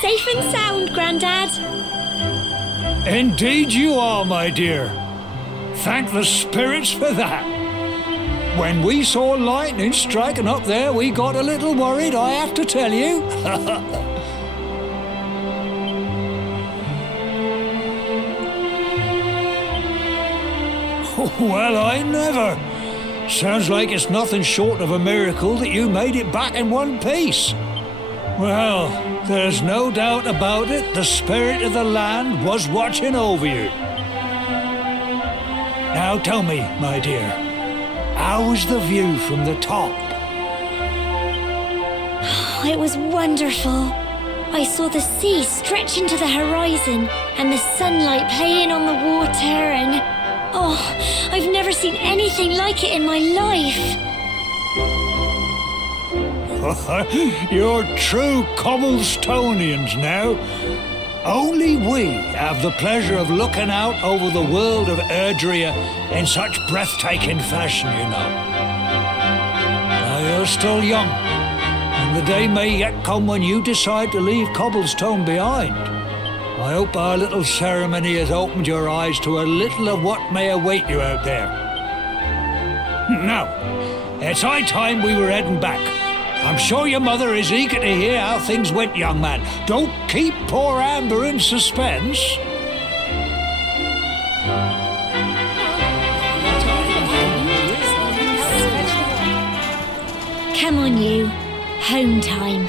safe and sound, Grandad. Indeed you are, my dear. Thank the spirits for that. When we saw lightning striking up there, we got a little worried, I have to tell you. Well, I never. Sounds like it's nothing short of a miracle that you made it back in one piece. Well, there's no doubt about it, the spirit of the land was watching over you. Now tell me, my dear, how was the view from the top? It was wonderful. I saw the sea stretch into the horizon and the sunlight playing on the water and... Oh, I've never seen anything like it in my life. You're true Cobblestonians now. Only we have the pleasure of looking out over the world of Erdrea in such breathtaking fashion, you know. Now, you're still young, and the day may yet come when you decide to leave Cobblestone behind. I hope our little ceremony has opened your eyes to a little of what may await you out there. Now, it's high time we were heading back. I'm sure your mother is eager to hear how things went, young man. Don't keep poor Amber in suspense. Come on, you. Home time.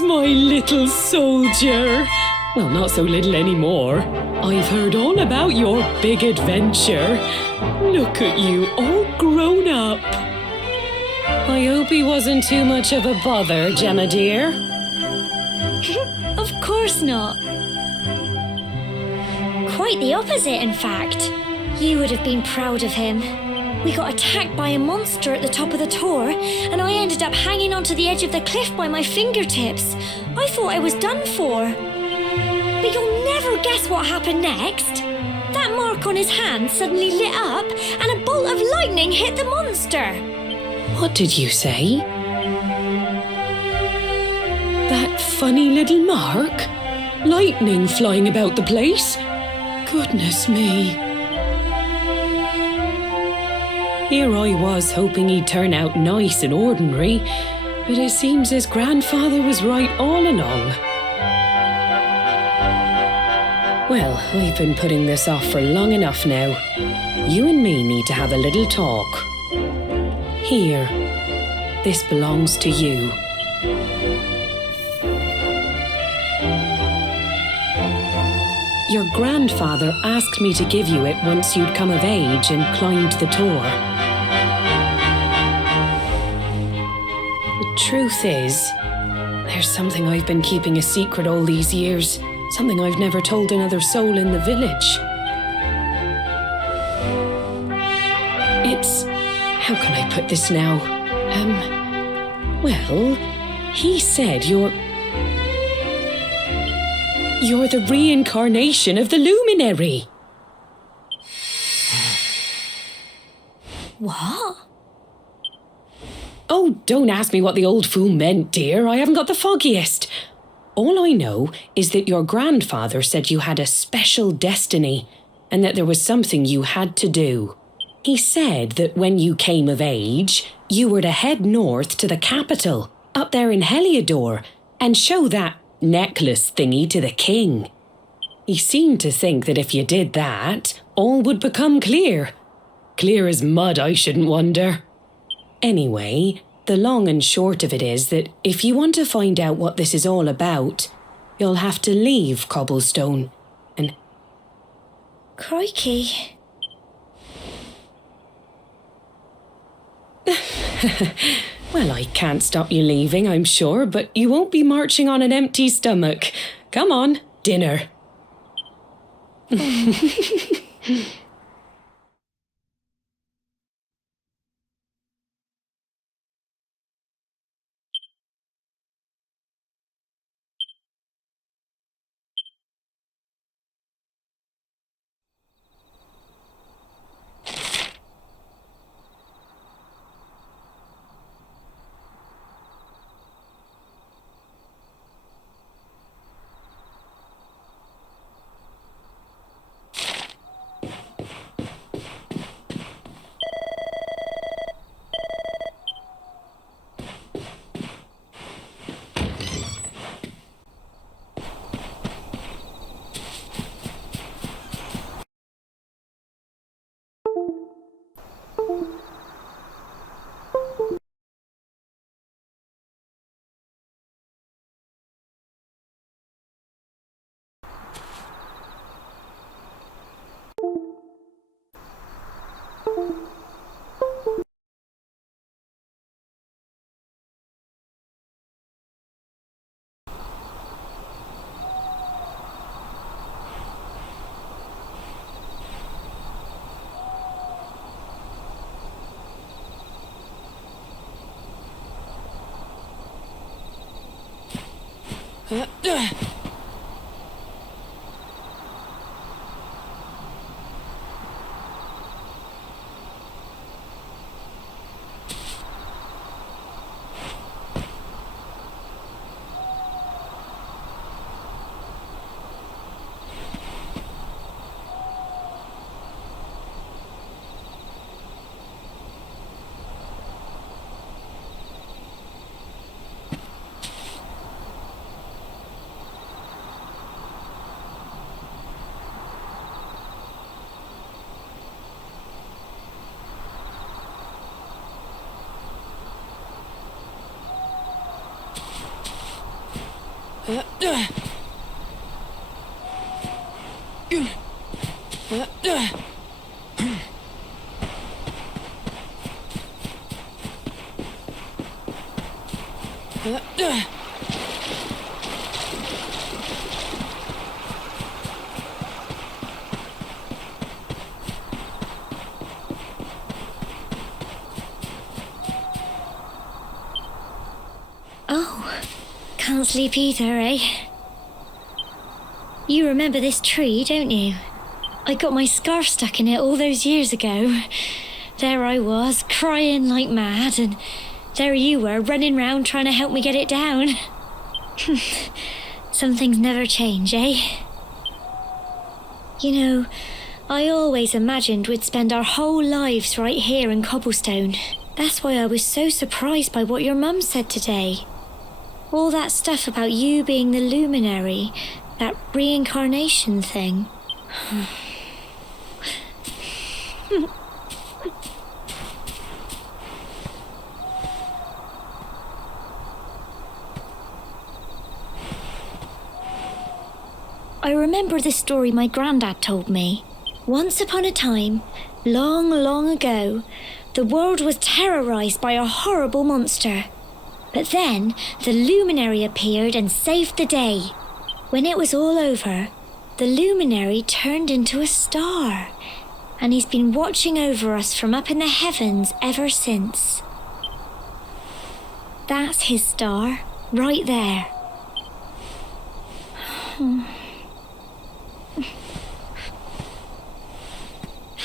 My little soldier. Well, not so little anymore. I've heard all about your big adventure. Look at you, all grown up. I hope he wasn't too much of a bother, Gemma dear. Of course not. Quite the opposite, in fact. You would have been proud of him. We got attacked by a monster at the top of the tor, and I ended up hanging onto the edge of the cliff by my fingertips. I thought I was done for. But you'll never guess what happened next. That mark on his hand suddenly lit up, and a bolt of lightning hit the monster. What did you say? That funny little mark? Lightning flying about the place? Goodness me. Here I was hoping he'd turn out nice and ordinary, but it seems his grandfather was right all along. Well, I've been putting this off for long enough now. You and me need to have a little talk. Here. This belongs to you. Your grandfather asked me to give you it once you'd come of age and climbed the tour. The truth is, there's something I've been keeping a secret all these years. Something I've never told another soul in the village. It's... how can I put this now? Well, he said you're the reincarnation of the luminary. What? Oh, don't ask me what the old fool meant, dear. I haven't got the foggiest. All I know is that your grandfather said you had a special destiny and that there was something you had to do. He said that when you came of age, you were to head north to the capital, up there in Heliodor, and show that necklace thingy to the king. He seemed to think that if you did that, all would become clear. Clear as mud, I shouldn't wonder. Anyway, the long and short of it is that if you want to find out what this is all about, you'll have to leave Cobblestone and... Crikey. Well, I can't stop you leaving, I'm sure, but you won't be marching on an empty stomach. Come on, dinner. Oh, can't sleep either, eh? You remember this tree, don't you? I got my scarf stuck in it all those years ago. There I was, crying like mad, and there you were, running round trying to help me get it down. Some things never change, eh? You know, I always imagined we'd spend our whole lives right here in Cobblestone. That's why I was so surprised by what your mum said today. All that stuff about you being the luminary, That reincarnation thing. I remember the story my granddad told me. Once upon a time, long, long ago, the world was terrorized by a horrible monster. But then, the luminary appeared and saved the day. When it was all over, the luminary turned into a star. And he's been watching over us from up in the heavens ever since. That's his star, right there.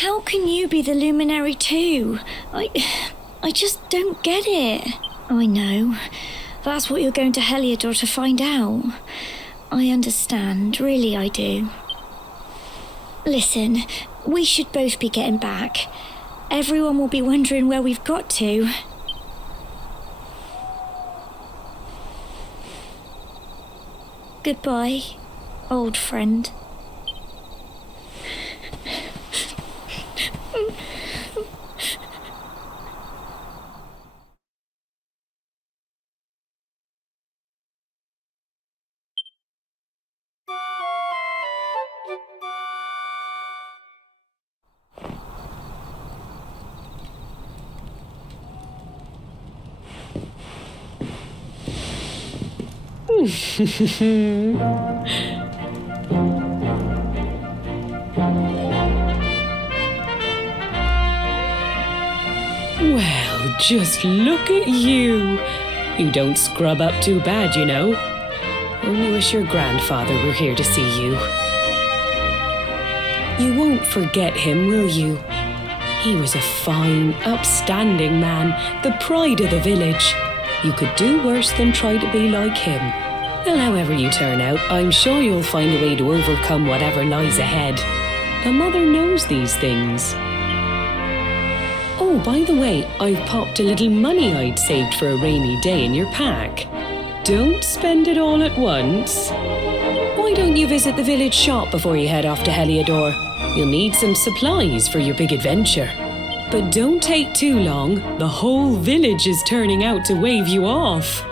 How can you be the luminary too? I just don't get it. I know. That's what you're going to Heliodor to find out. I understand, really I do. Listen, we should both be getting back. Everyone will be wondering where we've got to. Goodbye, old friend. Well, just look at you. You don't scrub up too bad, you know. Only wish your grandfather were here to see you. You won't forget him, will you? He was a fine, upstanding man, the pride of the village. You could do worse than try to be like him. Well, however you turn out, I'm sure you'll find a way to overcome whatever lies ahead. A mother knows these things. Oh, by the way, I've popped a little money I'd saved for a rainy day in your pack. Don't spend it all at once. Why don't you visit the village shop before you head off to Heliodor? You'll need some supplies for your big adventure. But don't take too long. The whole village is turning out to wave you off.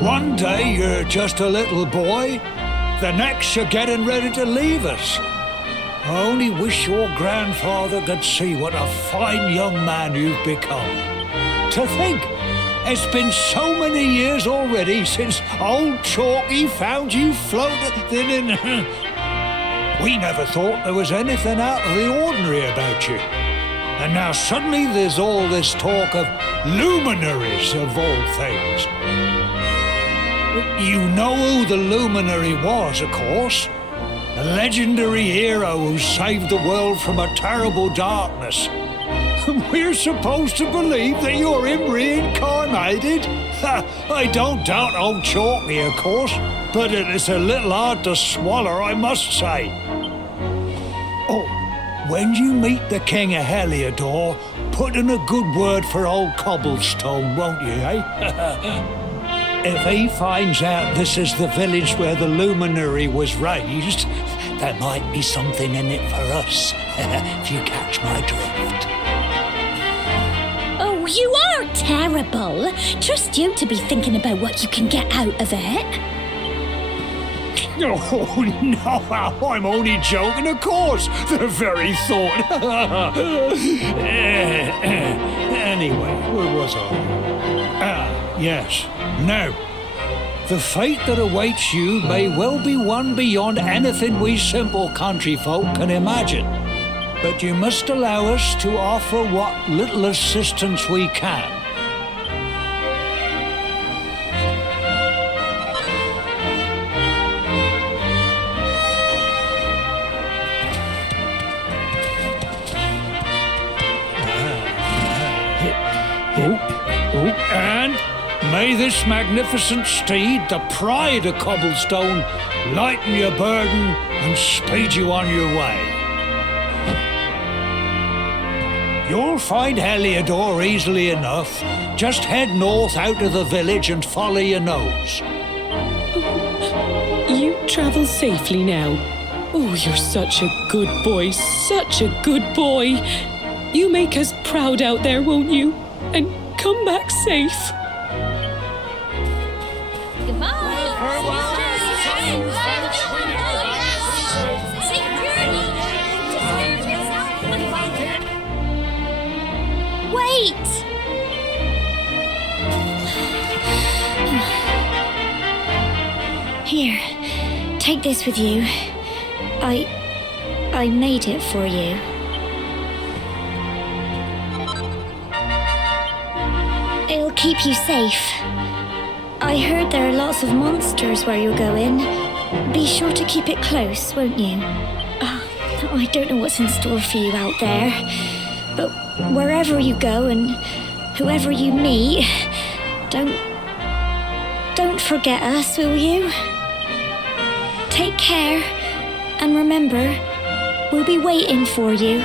One day you're just a little boy, the next you're getting ready to leave us. I only wish your grandfather could see what a fine young man you've become. To think, it's been so many years already since old Chalky found you floating in. We never thought there was anything out of the ordinary about you. And now suddenly there's all this talk of luminaries of all things. You know who the luminary was, of course. A legendary hero who saved the world from a terrible darkness. We're supposed to believe that you're him reincarnated? I don't doubt old Chalky, of course, but it is a little hard to swallow, I must say. Oh, when you meet the King of Heliodor, put in a good word for old Cobblestone, won't you, eh? If he finds out this is the village where the luminary was raised, there might be something in it for us, if you catch my drift. Oh, you are terrible. Trust you to be thinking about what you can get out of it. Oh, no, I'm only joking, of course. The very thought. Anyway, where was I? Yes. Now, the fate that awaits you may well be one beyond anything we simple country folk can imagine. But you must allow us to offer what little assistance we can. And may this magnificent steed, the pride of Cobblestone, lighten your burden and speed you on your way. You'll find Heliodor easily enough. Just head north out of the village and follow your nose. You travel safely now. Oh, you're such a good boy, such a good boy. You make us proud out there, won't you? And come back safe. Wait! Here, take this with you. I made it for you. It'll keep you safe. I heard there are lots of monsters where you're going. Be sure to keep it close, won't you? I don't know what's in store for you out there, but wherever you go and whoever you meet, don't forget us, will you? Take care, and remember, we'll be waiting for you.